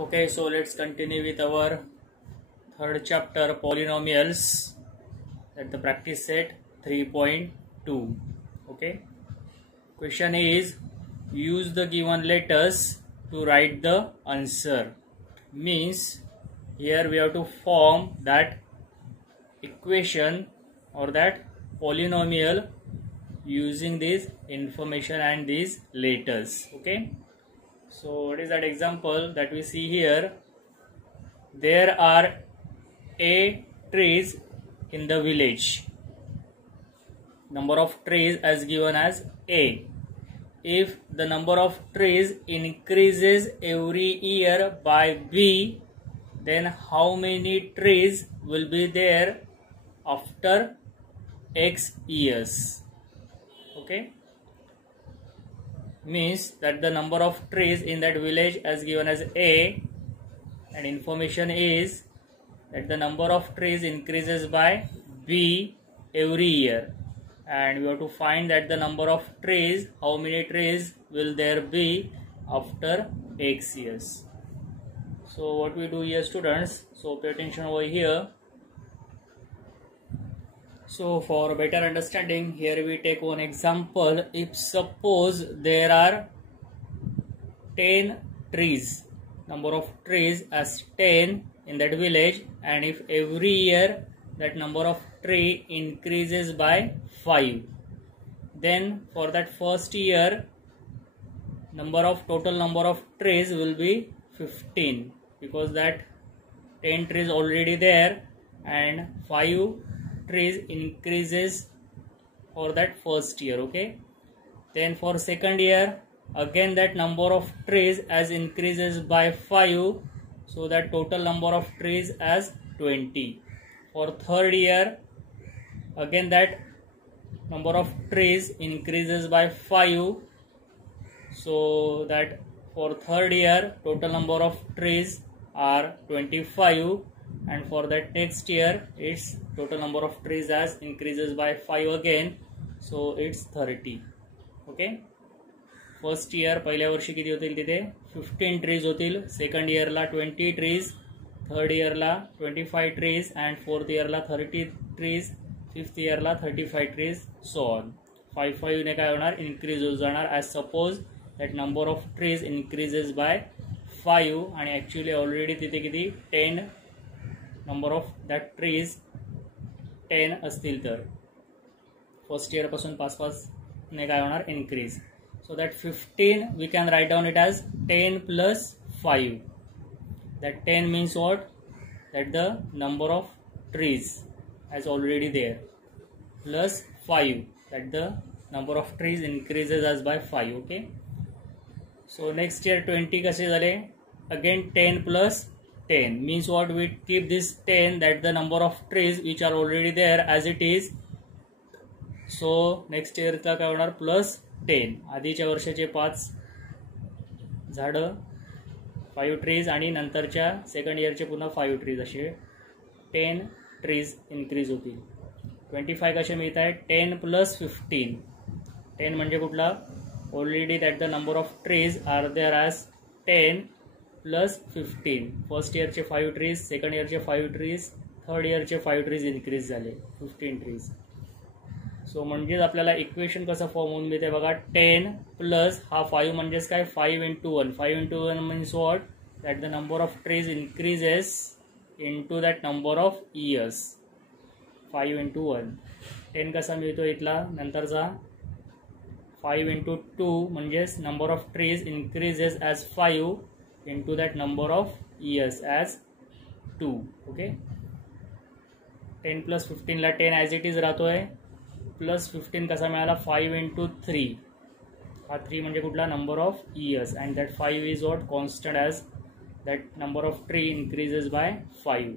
Okay, so let's continue with our third chapter, polynomials, at the practice set 3.2. Okay, question is, use the given letters to write the answer. Means here we have to form that equation or that polynomial using this information and these letters. Okay, so what is that example that we see here? There are A trees in the village. Number of trees as given as A. If the number of trees increases every year by B, then how many trees will be there after X years? Okay, means that the number of trees in that village as given as A, and information is that the number of trees increases by B every year, and we have to find that the number of trees, how many trees will there be after X years. So what we do here, students, so pay attention over here. So for better understanding, here we take one example. If suppose there are 10 trees, number of trees as 10 in that village, and if every year that number of tree increases by 5, then for that first year total number of trees will be 15, because that 10 trees already there and 5 trees increases for that first year. Okay, then for second year again that number of trees as increases by 5, so that total number of trees as 20. For third year again that number of trees increases by 5, so that for third year total number of trees are 25, and for that next year its total number of trees as increases by 5 again, so it's 30. Okay, first year पहिल्या वर्षी किती होतील तिथे 15 trees होतील, second इयरला 20 trees, third इयरला 25 trees, and fourth इयरला 30 trees, fifth इयरला 35 ट्रीज, सो ऑन. 5 ने काय होणार, इन्क्रीज होत जाणार. As suppose that number of trees increases by 5, आणि ॲक्च्युली ऑलरेडी तिथे किती 10 नंबर ऑफ दॅट ट्रीज 10 असतील, तर फर्स्ट इयरपासून 5 ने काय होणार, increase. So that 15 we can write down it as 10 plus 5. That 10 means what? That the number of trees as already there, plus 5, that the number of trees increases as by 5. Okay. So next year 20 कसे झाले, again 10 plus 10 means what? We keep this 10, that the number of trees which are already there as it is. So next year चा काय होणार, plus 10. आधीच्या वर्षाचे 5 झाडं 5 trees, आणि नंतरच्या सेकंड इयरचे पुन्हा 5 ट्रीज, असे 10 ट्रीज इन्क्रीज होतील. 25 कसे मिळत आहे, 10 plus 15. 10 म्हणजे कुठला, already that the number of trees are there as 10 plus 15. First इयरचे 5 ट्रीज, सेकंड इयरचे 5 ट्रीज, थर्ड इयरचे 5 ट्रीज इन्क्रीज झाले, 15 ट्रीज. सो म्हणजेच आपल्याला इक्वेशन कसं फॉर्म होऊन मिळते बघा, 10 प्लस हा 5 म्हणजेच काय, 5 into 1. 5 into 1 means what, that the number of trees increases into that number of years. 5 into 1. 10 कसा मिळतो इथला नंतरचा, 5 into 2 म्हणजेच number of trees increases as 5 into that number of years as 2. Okay, 10 plus 15 ला 10 as it is राहतोय, plus 15 कसा मिळाला, 5 into 3. हा 3 म्हणजे कुठला, number of years, and that 5 is what, constant as that number of tree increases by 5.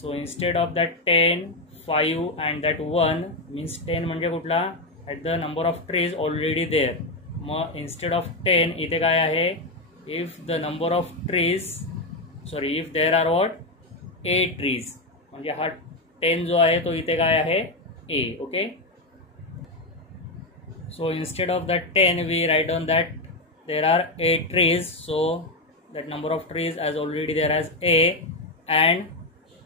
So instead of that 10, 5 and that 1 means 10 म्हणजे कुठला, at the number of trees already there. मग instead of 10 इथे काय आहे, if the number of trees, sorry, if there are what, a trees, म्हणजे हा 10 जो आहे तो इथे काय आहे, ए. Okay, so instead of that 10 we write down that there are 8 trees. So that number of trees as already there as A, and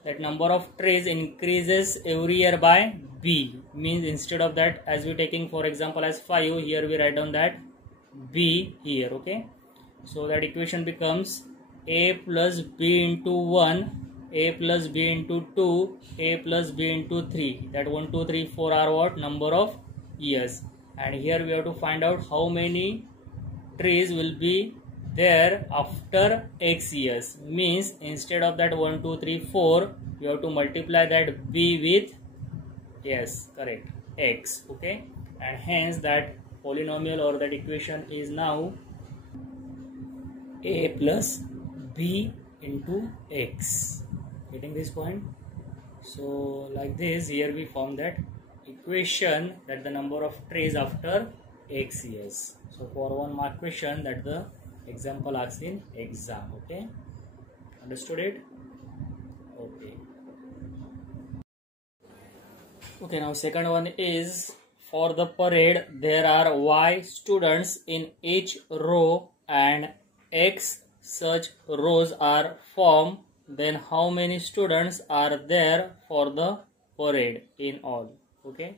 that number of trees increases every year by B. Means instead of that, as we taking for example as 5, here we write down that B here. Okay, so that equation becomes A plus B into 1, A plus B into 2, A plus B into 3. That 1, 2, 3, 4 are what? Number of years. And here we have to find out how many trees will be there after X years. Means instead of that 1, 2, 3, 4, you have to multiply that B with, yes, correct, X. Okay, and hence that polynomial or that equation is now A plus B into X. Getting this point? So like this, here we form that equation, that the number of trees after X years. So for 1 mark question, that the example asked in exam. Okay, understood it? Okay. Okay, now second one is, for the parade there are Y students in each row and X such rows are formed, then how many students are there for the parade in all? Okay,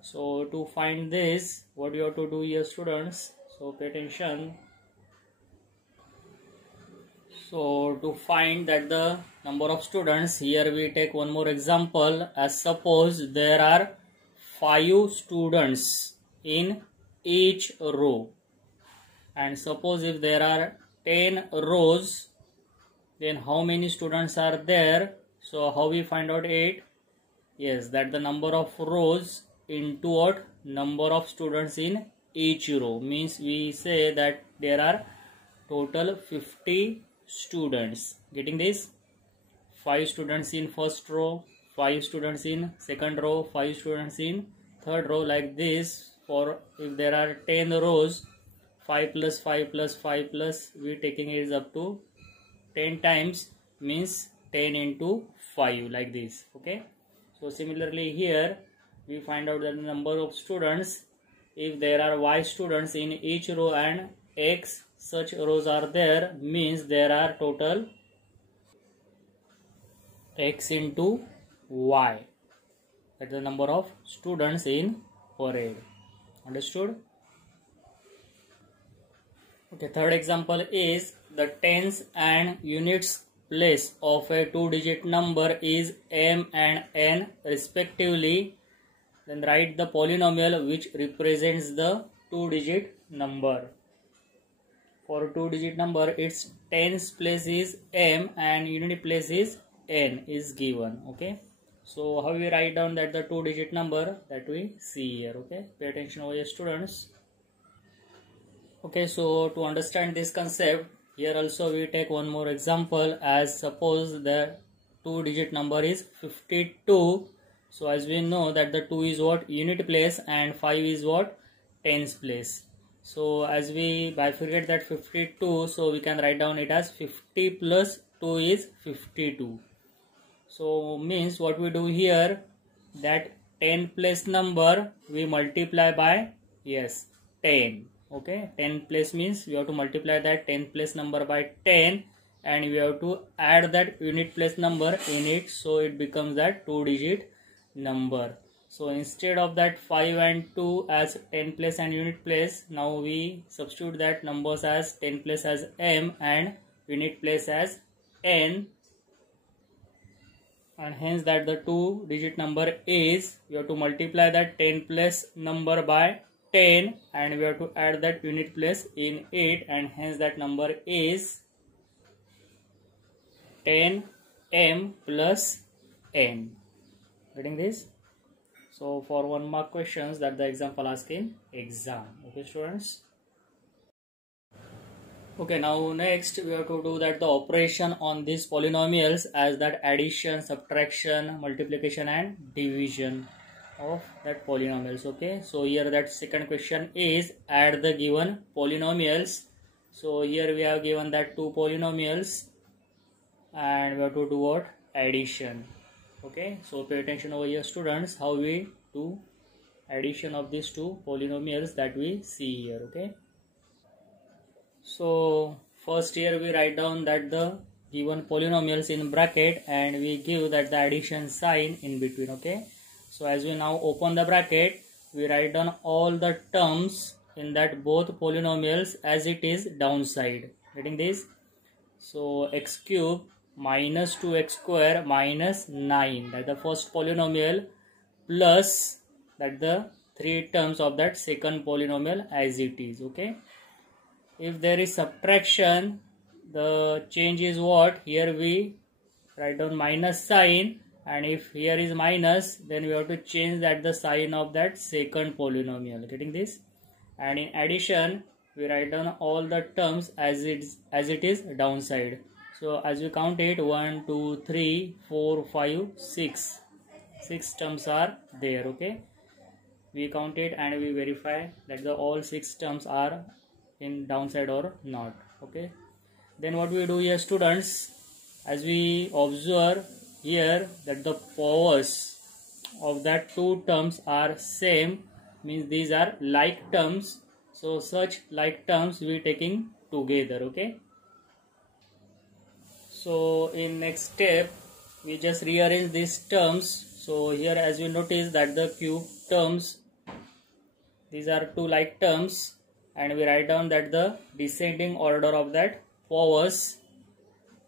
so to find this, what you have to do here, students, so pay attention. So to find that the number of students, here we take one more example. As suppose there are 5 students in each row, and suppose if there are 10 rows, then how many students are there? So how we find out it? Yes, that the number of rows into what? Number of students in each row. Means we say that there are total 50 students. Getting this? 5 students in first row, 5 students in second row, 5 students in third row, like this. For if there are 10 rows, 5 plus 5 plus 5 plus, we taking it is up to 10 times, means 10 into 5, like this. Okay, so similarly here we find out that the number of students, if there are Y students in each row and X such rows are there, means there are total X into Y, that is the number of students in parade. Understood? Okay, third example is, the tens and units place of a 2-digit number is M and N respectively. Then write the polynomial which represents the 2-digit number. For a 2-digit number, its tens place is M and unit place is N is given. Okay, so how we write down that the 2-digit number, that we see here. Okay, pay attention over here, students. Okay, so to understand this concept, here also we take one more example. As suppose the 2-digit number is 52. So as we know that the 2 is what? Unit place, and 5 is what? Tens place. So as we bifurcate that 52, so we can write down it as 50 plus 2 is 52. So means what we do here, that 10 place number we multiply by, yes, 10. Okay, 10 place means we have to multiply that 10 place number by 10, and we have to add that unit place number in it, so it becomes that 2-digit number. So instead of that 5 and 2 as 10 place and unit place, now we substitute that numbers as 10 place as M and unit place as N, and hence that the 2-digit number is, we have to multiply that 10 place number by 10, and we have to add that unit place in it, and hence that number is 10M plus N. Getting this? So for 1 mark questions, that the example asked in exam. Okay, students. Okay, now next we have to do that the operation on these polynomials, as that addition, subtraction, multiplication and division of that polynomials. Okay, so here that second question is, add the given polynomials. So here we have given that 2 polynomials, and we have to do what? Addition. Okay, so pay attention over here, students, how we do addition of these 2 polynomials that we see here. Okay, so first here we write down that the given polynomials in bracket and we give that the addition sign in between. Okay, so as we now open the bracket, we write down all the terms in that both polynomials as it is downside. Getting this? So x cube minus 2x square minus 9, that the first polynomial, plus that the three terms of that second polynomial as it is. Okay, if there is subtraction, the change is what? Here we write down minus sign, and if here is minus, then we have to change that the sign of that second polynomial. Getting this? And in addition, we write down all the terms as it is downside. So as we count it, 1 2 3 4 5 6 terms are there. Okay, we count it and we verify that the all 6 terms are in downside or not. Okay, then what we do here, students, as we observe here that the powers of that two terms are same, means these are like terms, so such like terms we taking together. Okay, so in next step we just rearrange these terms. So here as you notice that the cube terms, these are two like terms, and we write down that the descending order of that powers.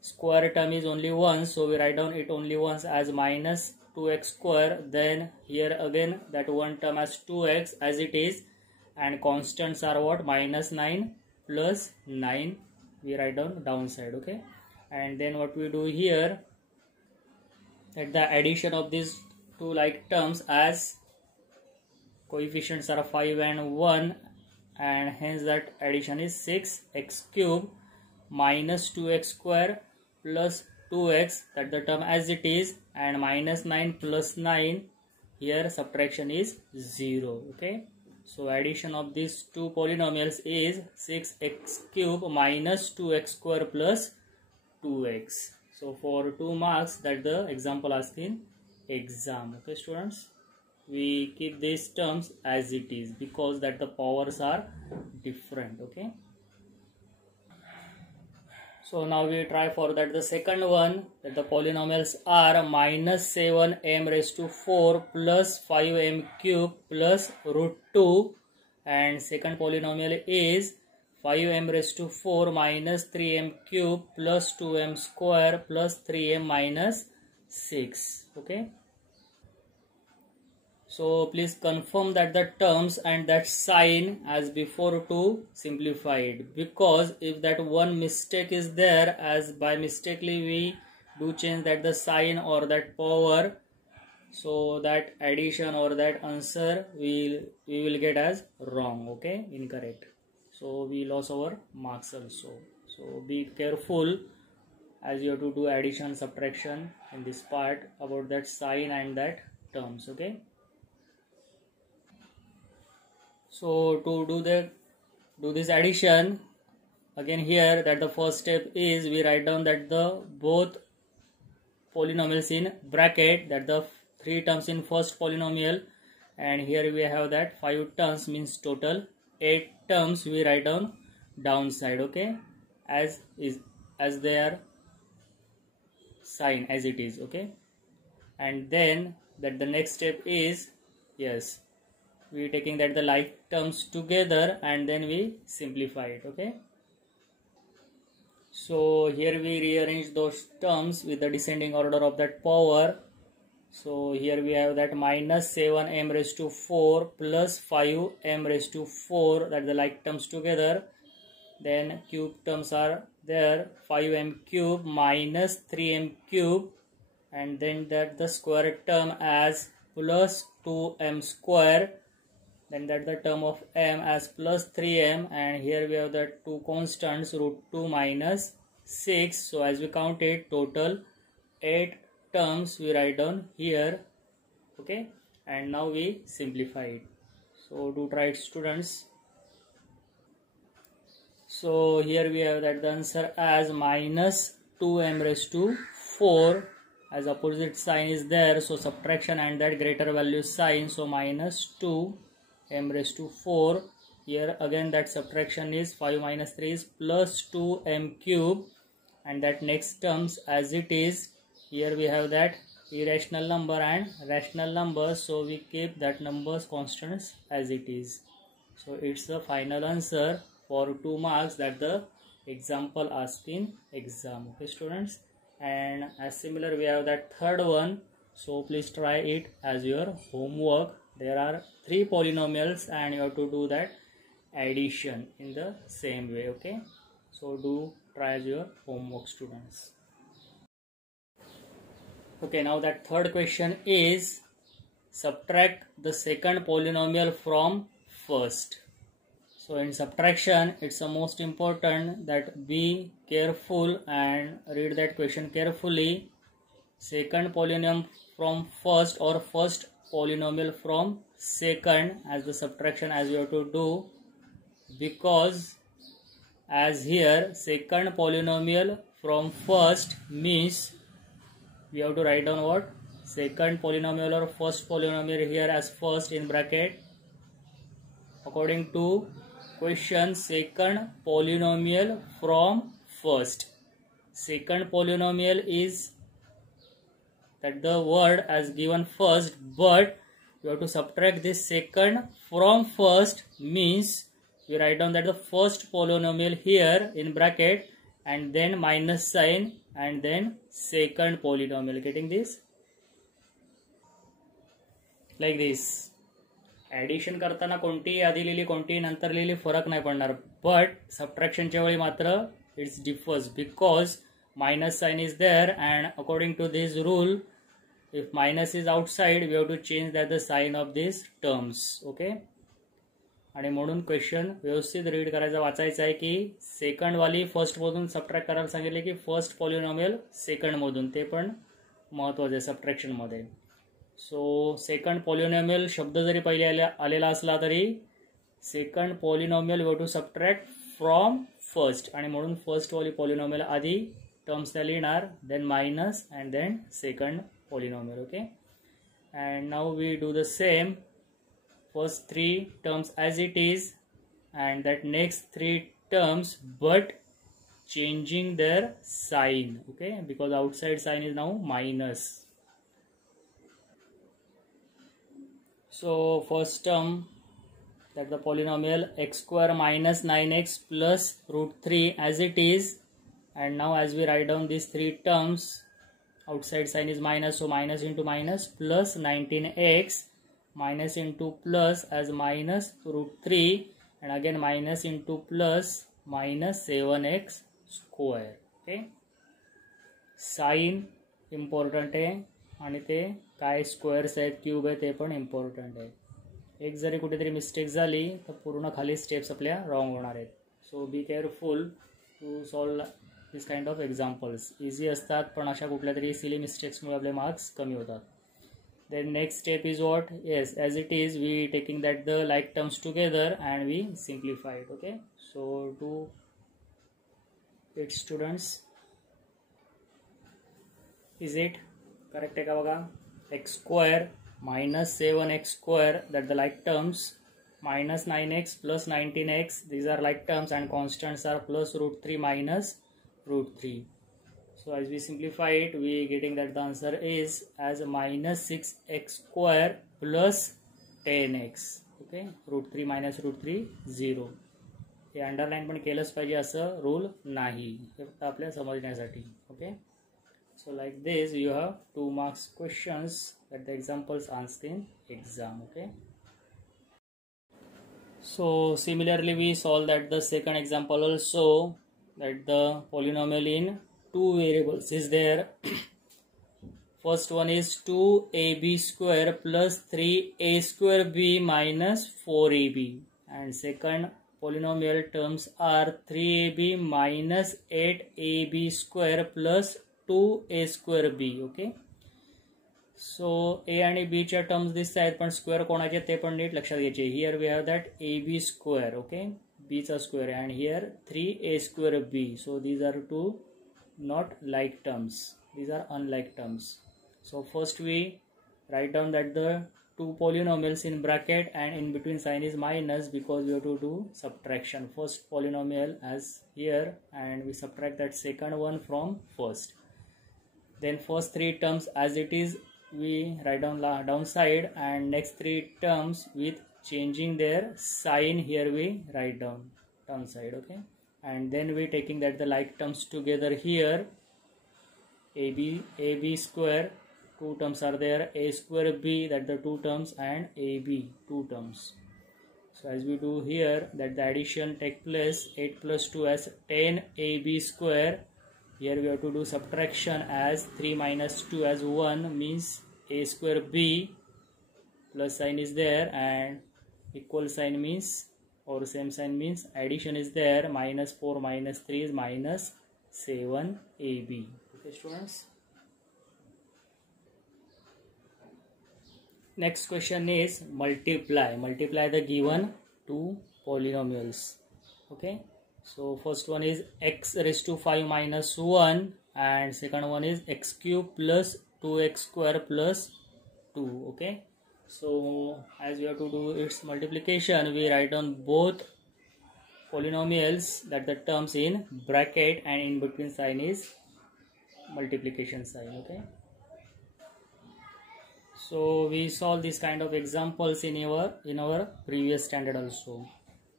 Square term is only once, so we write down it only once as minus 2x square. Then here again that one term as 2x as it is, and constants are what? Minus 9 plus 9 we write down downside. Okay, and then what we do here, that the addition of these two like terms as coefficients are 5 and 1, and hence that addition is 6x cube minus 2x square plus 2x, that the term as it is, and minus 9 plus 9, here subtraction is 0. Okay, so addition of these two polynomials is 6x cube minus 2x square plus 2x. So for 2 marks, that the example asked in exam. Okay students, we keep these terms as it is because that the powers are different. Okay, so now we try for that the second one, that the polynomials are minus 7m raised to 4 plus 5m cube plus root 2, and second polynomial is 5m raised to 4 minus 3m cube plus 2m square plus 3m minus 6. Okay, so please confirm that the terms and that sign as before to simplify it, because if that one mistake is there, as by mistakenly we do change that the sign or that power, so that addition or that answer we will get as wrong. Okay, incorrect, so we lose our marks also. So be careful as you have to do addition, subtraction in this part about that sign and that terms. Okay, so to do this addition, again here that the first step is we write down that the both polynomials in bracket, that the 3 terms in first polynomial, and here we have that 5 terms, means total 8 terms we write down downside. Okay, as their sign as it is. Okay, and then that the next step is, yes, we taking that the like terms together and then we simplify it. Okay, so here we rearrange those terms with the descending order of that power. So here we have that minus 7m raised to 4 plus 5m raised to 4, that the like terms together. Then cube terms are there, 5m cube minus 3m cube, and then that the square term as plus 2m square, then that the term of m as plus 3m, and here we have the two constants root 2 minus 6. So as we count it, total 8 terms we write down here. Okay, and now we simplify it. So do try it students. So here we have that the answer as minus 2m raised to 4, as opposite sign is there, so subtraction and that greater value sign, so minus 2m raised to 4 here again that subtraction is 5 minus 3 is plus 2m cube, and that next terms as it is. Here we have that irrational number and rational number, so we keep that numbers constants as it is. So it's the final answer for 2 marks that the example asked in exam. Okay students, and as similar we have that third one, so please try it as your homework. There are 3 polynomials and you have to do that addition in the same way. Okay, so do try as your homework students. Okay, now that third question is subtract the second polynomial from first. So in subtraction, it's the most important that be careful and read that question carefully. Second polynomial from first or first polynomial from second as the subtraction as you have to do, because as here second polynomial from first means we have to write down what? Second polynomial or first polynomial here as first in bracket. According to question, second polynomial from first. Second polynomial is that the word as given first, but you have to subtract this second from first means we write down that the first polynomial here in bracket and then minus sign and then second polynomial. Getting this? Like this. Addition करताना कोणतीही आधी लिहिली कोणतीही नंतर लिहिली फरक नाही पडणार, बट सबट्रॅक्शनच्या वेळी मात्र its differs because minus sign is there and according to this rule if minus is outside we have to change that the sign of this terms. Okay, आणि म्हणून क्वेश्चन व्यवस्थित रीड करायचा वाचायचा आहे की सेकंडवाली फर्स्टमधून सबट्रॅक्ट करायला सांगितले की फर्स्ट पॉलिनॉमियल सेकंडमधून, ते पण महत्त्वाचं आहे सबट्रॅक्शनमध्ये. सो सेकंड पॉलिनॉमियल शब्द जरी पहिले आलेला असला तरी second polynomial we have to subtract from first, आणि म्हणून फर्स्टवाली पॉलिनॉमियल आधी टर्म्स त्या लिहिणार, then minus and then second polynomial. Okay, and now we do the same. First 3 terms as it is and that next 3 terms but changing their sign. Okay, because outside sign is now minus. So first term that the polynomial x square minus 9x plus root 3 as it is, and now as we write down these 3 terms, outside sign is minus, so minus into minus plus 19x minus into plus as minus root 3 and again minus into plus minus 7x square. Okay, sign important आहे आणि ते काय squares आहेत cube आहे ते पण important आहे. एक जरी कुठेतरी मिस्टेक झाली तर पूर्ण खाली स्टेप्स आपल्या रॉंग होणार आहेत. So be careful to solve this kind of examples. Easy असतात पण अशा कुठल्या तरी सिली मिस्टेक्समुळे आपले मार्क्स कमी होतात. Then next step is what? Yes, as it is we taking that the like terms together and we simplify it. Okay, so do it students. Is it correct? का बघा, x square minus 7x square that the like terms, minus 9x plus 19x, these are like terms and constants are plus root 3 minus root 3. So as we simplify it, we getting that the answer is as minus 6x square plus 10x. Okay, root 3 minus root 3 0. Hey underline पण केलंच पाहिजे असं rule नाही, हे फक्त आपल्या समजण्यासाठी. Okay, so like this you have 2 marks questions that the examples asked in exam. Okay, so similarly we solve that the second example also, that the polynomial in 2 variables is there. First one is 2ab square plus 3a square b minus 4ab, and second polynomial terms are 3ab minus 8ab square plus 2a square b. Okay, so a आणि b च्या terms दिसत आहेत पण square कोणाचे ते पण नीट लक्षात घ्यायचे. Here we have that ab square. Okay, b चा square and here 3a square b. So these are two not like terms, these are unlike terms. So first we write down that the two polynomials in bracket and in between sign is minus because we have to do subtraction. First polynomial as here and we subtract that second one from first. Then first three terms as it is we write down downside, and next three terms with changing their sign here we write down downside. Okay, and then we taking that the like terms together here. AB square, two terms are there, a square b, that the two terms, and ab, two terms. So as we do here, that the addition take place, 8 plus 2 as 10 ab square. Here we have to do subtraction as 3 minus 2 as 1 means a square b, plus sign is there, and equal sign means or same sign means addition is there, minus 4 minus 3 is minus 7 ab. Okay students. Next question is multiply the given two polynomials. Okay, so first one is x raised to 5 minus 1 and second one is x cube plus 2x square plus 2. Okay, so as we have to do its multiplication, we write down both polynomials, that the terms in bracket and in between sign is multiplication sign. Okay, so we solve this kind of examples in our previous standard also.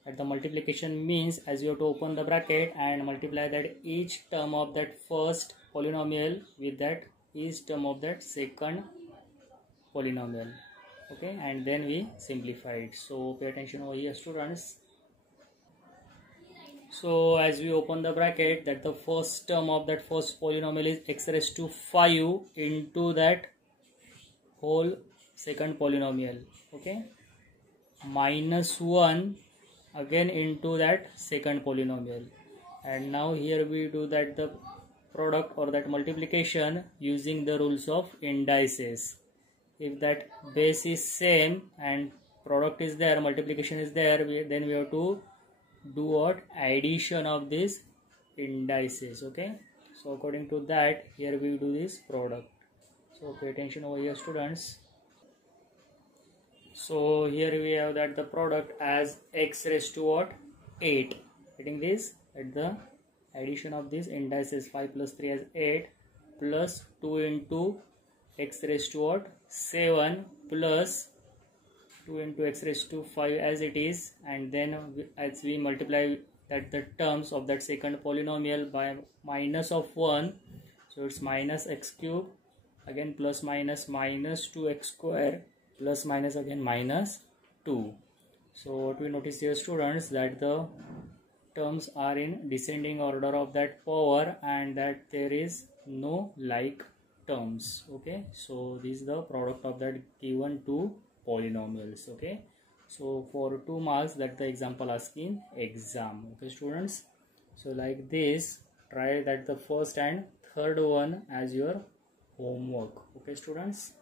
At the multiplication means as you have to open the bracket and multiply that each term of that first polynomial with that each term of that second polynomial. Okay, and then we simplify it. So pay attention over here students. So as we open the bracket, that the first term of that first polynomial is x raised to 5 into that whole second polynomial. Okay, minus 1 again into that second polynomial, and now here we do that the product or that multiplication using the rules of indices. If that base is same and product is there, multiplication is there, then we have to do what? Addition of these indices. Okay, so according to that here we do this product. So pay attention over here students. So here we have that the product as x raised to what? 8. Getting this at the addition of these indices, 5 plus 3 as 8 plus 2 into x raised to what? 7 plus 2 into x raised to 5 as it is, and then as we multiply that the terms of that second polynomial by minus of 1, so it's minus x cube again plus minus 2x square plus minus again minus 2. So what we notice here students, that the terms are in descending order of that power and that there is no like terms. Okay, so this is the product of that given two polynomials. Okay, so for 2 marks that the example asking exam. Okay students, so like this try that the first and third one as your homework. Okay students.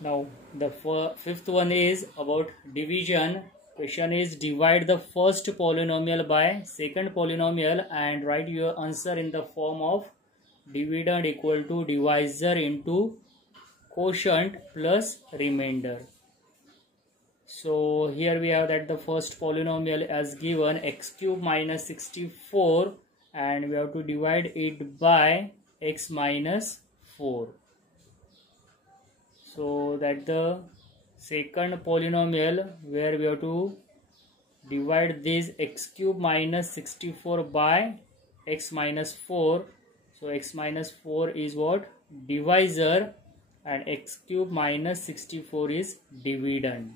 Now the fifth one is about division. Question is divide the first polynomial by second polynomial and write your answer in the form of dividend equal to divisor into quotient plus remainder. So here we have that the first polynomial as given x cube minus 64 and we have to divide it by x minus 4. So that the second polynomial where we have to divide this x cube minus 64 by x minus 4. So x minus 4 is what? Divisor, and x cube minus 64 is dividend.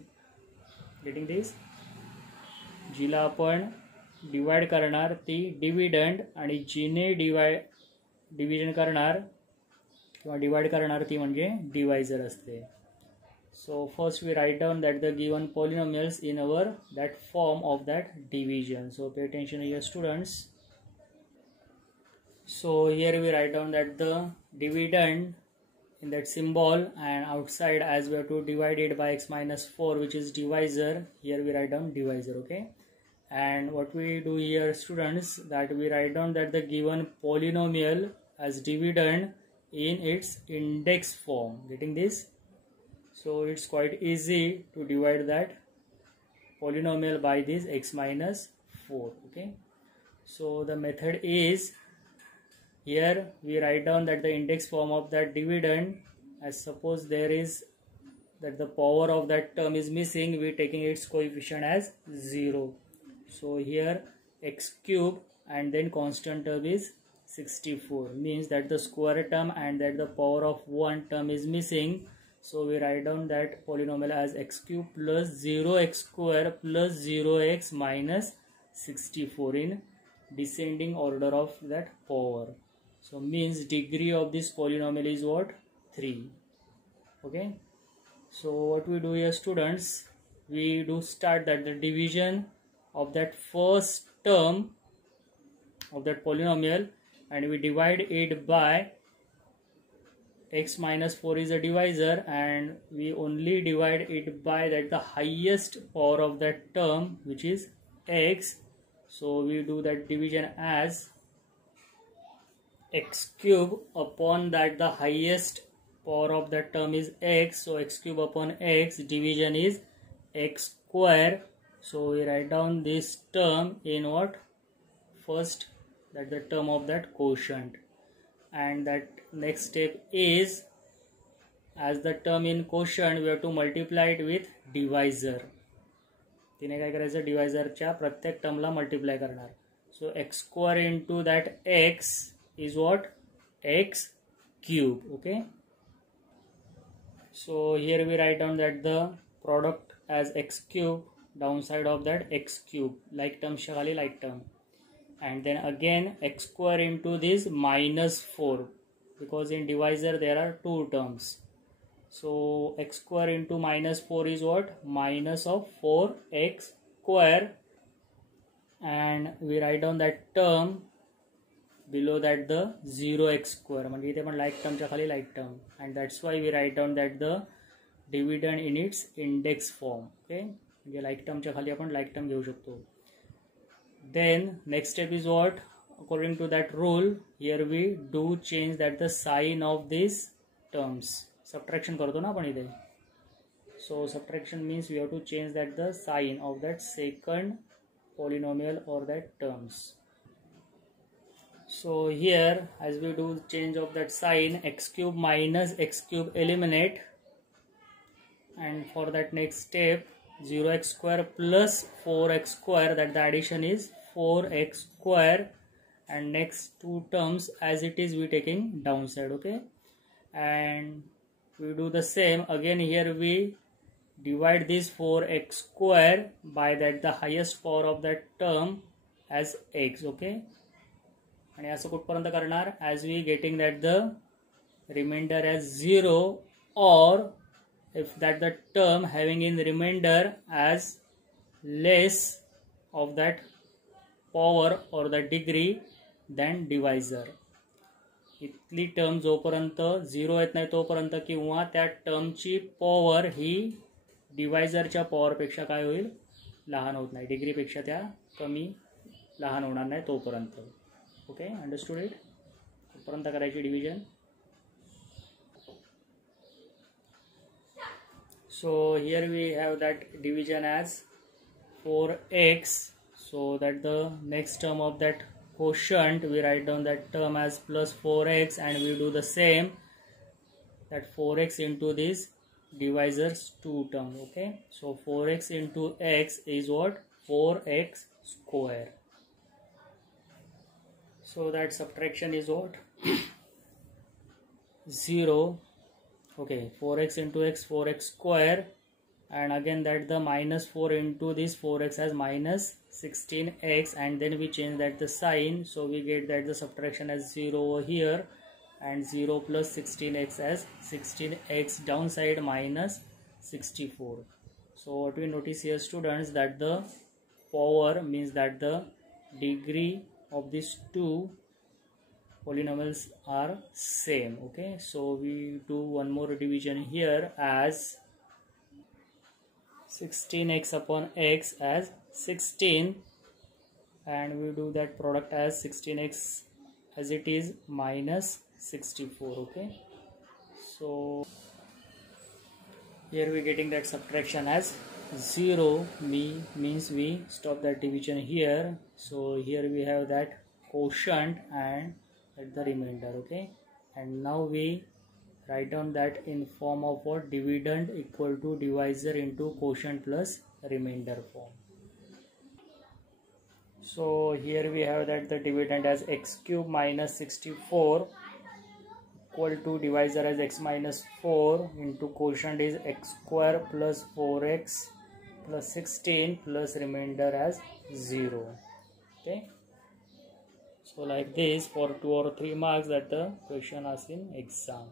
Getting this? जिला आपण divide करणार ती dividend आणि जिने division करणार किंवा divide करणार ती म्हणजे डिवायझर असते. So first we write down that the given polynomials in our that form of that division. So pay attention here students. So here we write down that the dividend in that symbol, and outside as we have to divide it by x minus 4 which is divisor, here we write down divisor. Okay, and what we do here students, that we write down that the given polynomial as dividend in its index form. Getting this? So it's quite easy to divide that polynomial by this x minus 4. Okay, so the method is, here we write down that the index form of that dividend, as suppose there is that the power of that term is missing, we taking its coefficient as 0. So here x cube and then constant term is 64, means that the square term and that the power of one term is missing. So we write down that polynomial as x cube plus 0x square plus 0x minus 64 in descending order of that power. So means degree of this polynomial is what? 3. Okay. So what we do here, students, we do start that the division of that first term of that polynomial, and we divide it by x minus 4 is a divisor, and we only divide it by that the highest power of that term, which is x. So we do that division as x cube upon that the highest power of that term is x. So x cube upon x, division is x square. So we write down this term in what? First, that the term of that quotient, and that next step is, as the term in quotient, we have to multiply it with divisor. तिने काय करायचं, डिवायझरच्या प्रत्येक टर्मला multiply करणार. So x square into that x is what? X cube. Okay, so here we write down that the product as x cube, downside of that x cube, like term shakali like term, and then again x square into this minus 4, because in divisor there are two terms. So x square into minus 4 is what? Minus of 4x square, and we write down that term below that the 0x square, म्हणजे इथे पण like term च्या खाली like term, and that's why we write down that the dividend in its index form. Okay, म्हणजे like term च्या खाली आपण like term घेऊ शकतो. Then next step is what? According to that rule, here we do change that the sign of these terms. Subtraction करतो ना आपण इथे. So subtraction means we have to change that the sign of that second polynomial or that terms. So here, as we do change of that sign, x cube minus x cube eliminate, and for that next step 0x square plus 4x square, that the addition is 4x square, and next two terms as it is we taking downside. Okay, and we do the same again. Here we divide this 4x square by that the highest power of that term as x. Okay, आणि असं कुठपर्यंत करणार, as we getting that the remainder as 0, or if that the term having in remainder as less of that power or the degree than divisor. इथली term जोपर्यंत 0 येत नाही तोपर्यंत, किंवा त्या टर्मची पॉवर ही डिवायझरच्या पॉवरपेक्षा काय होईल? लहान होत नाही, डिग्रीपेक्षा त्या कमी लहान होणार नाही तोपर्यंत. Okay, understood it? तोपर्यंत करायची division. So here we have that division as 4x, so that the next term of that quotient we write down that term as plus 4x, and we do the same, that 4x into this divisor's 2 term. Okay, so 4x into x is what? 4x square. So that subtraction is what? 0. Okay, 4x into x, 4x square, and again that the minus 4 into this 4x as minus 16x, and then we change that the sign, so we get that the subtraction as 0 over here, and 0 plus 16x as 16x, downside minus 64. So what we notice here, students, that the power means that the degree of these two polynomials are same. Okay, so we do one more division here as 16x upon x as 16, and we do that product as 16x as it is minus 64. Okay, so Here we getting that subtraction as 0 means we stop that division here. So here we have that quotient and the remainder. Okay, and now we write down that in form of what? Dividend equal to divisor into quotient plus remainder form. So here we have that the dividend as x cube minus 64 equal to divisor as x minus 4 into quotient is x square plus 4x plus 16 plus remainder as 0. Okay, so like this for 2 or 3 marks that the question asked in exam.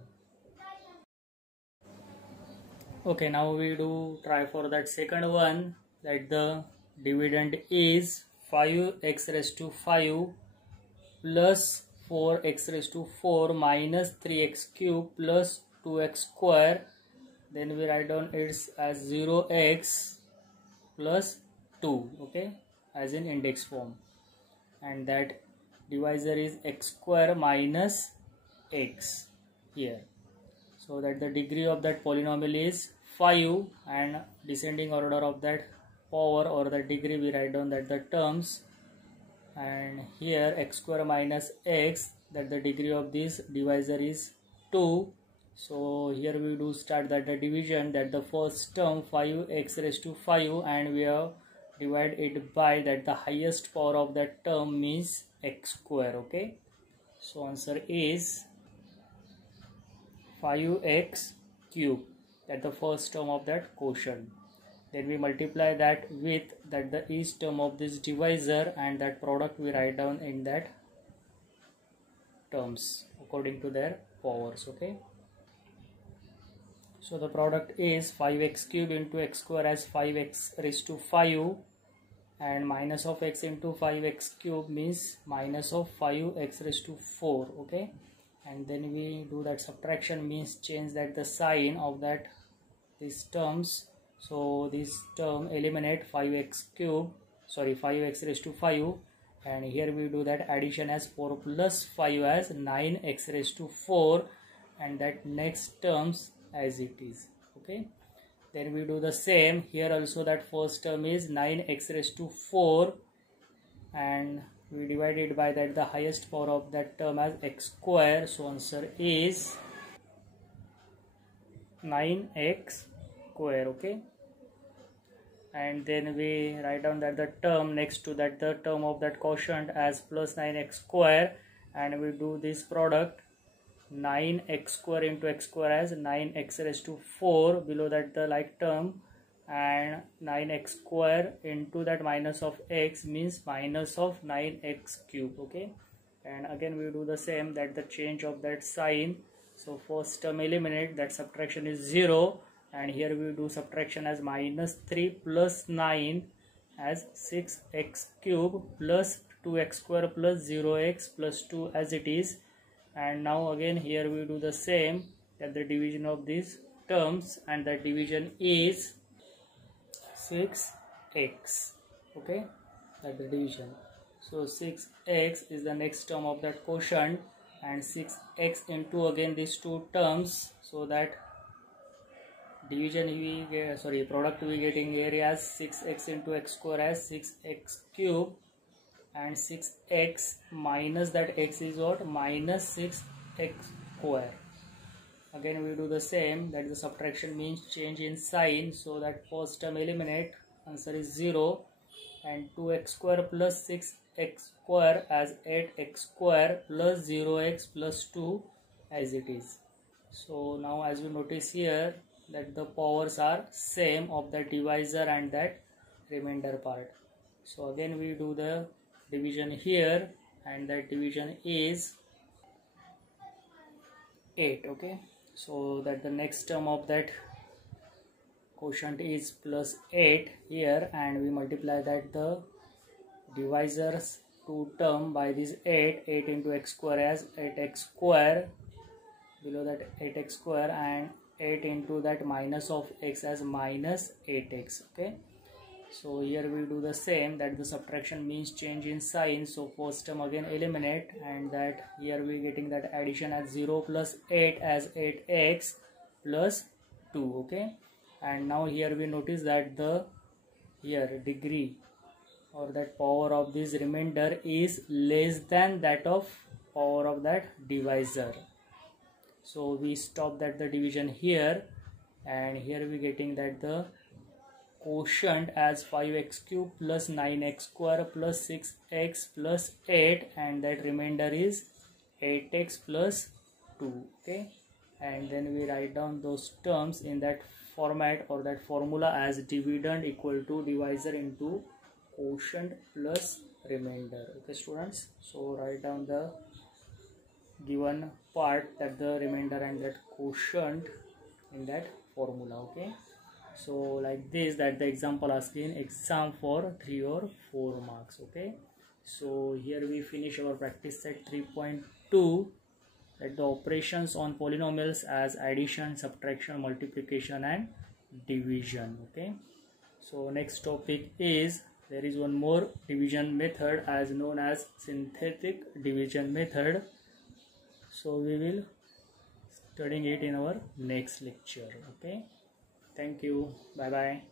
Okay, now we do try for that second one, that the dividend is 5x raised to 5 plus 4x raised to 4 minus 3x cube plus 2x square. Then we write down it's as 0x plus 2, okay, as in index form, and that divisor is x square minus x here. So that the degree of that polynomial is 5, and descending order of that power or the degree we write down that the terms, and here x square minus x, that the degree of this divisor is 2. So here we do start that the division, that the first term 5x raised to 5, and we have divided it by that the highest power of that term means x square. Okay, so answer is 5x cube, that the first term of that quotient. Then we multiply that with that the each term of this divisor, and that product we write down in that terms according to their powers. Okay, so the product is 5x cube into x square as 5x raised to 5, and minus of x into 5x cube means minus of 5x raised to 4. Okay, and then we do that subtraction means change that the sign of that these terms. So this term eliminate 5x raised to 5, and here we do that addition as 4 plus 5 as 9x raised to 4, and that next terms as it is. Okay, then we do the same here also, that first term is 9x raised to 4, and we divide it by that the highest power of that term as x square. So answer is 9x square. Okay, and then we write down that the term next to that the term of that quotient as plus 9x square, and we do this product 9x square into x square as 9x raised to 4, below that the like term, and 9x square into that minus of x means minus of 9x cube. Okay, and again we do the same, that the change of that sign. So first term eliminate, that subtraction is 0, and here we do subtraction as minus 3 plus 9 as 6x cube plus 2x square plus 0x plus 2 as it is. And now again here we do the same, that the division of these terms, and that division is 6x. Okay, that the division. So 6x is the next term of that quotient, and 6x into again these two terms, so that division we get, product we getting here as 6x into x square as 6x cube, and 6x minus that x is what? Minus 6x square. Again we do the same, that the subtraction means change in sign, so that first term eliminate, answer is 0, and 2x square plus 6x square as 8x square plus 0x plus 2 as it is. So now as you notice here, that the powers are same of the divisor and that remainder part. So again we do the division here, and that division is 8. Okay, so that the next term of that quotient is plus 8 here, and we multiply that the divisors to term by this 8 into x square as 8x square, below that 8x square, and 8 into that minus of x as minus 8x. Okay, so here we do the same, that the subtraction means change in sign, so first term again eliminate, and that here we getting that addition as 0 plus 8 as 8x plus 2. Okay, and now here we notice that the here degree or that power of this remainder is less than that of power of that divisor. So we stop that the division here, and here we getting that the quotient as 5x cube plus 9x square plus 6x plus 8, and that remainder is 8x plus 2. Okay, and then we write down those terms in that format or that formula as dividend equal to divisor into quotient plus remainder. Okay students, so write down the given part, that the remainder and that quotient in that formula. Okay, so like this, that the example asking exam for 3 or 4 marks. Okay, so here we finish our practice set 3.2, that the operations on polynomials as addition, subtraction, multiplication and division. Okay, so next topic is there is one more division method as known as synthetic division method. So we will studying it in our next lecture. Okay, thank you, bye bye.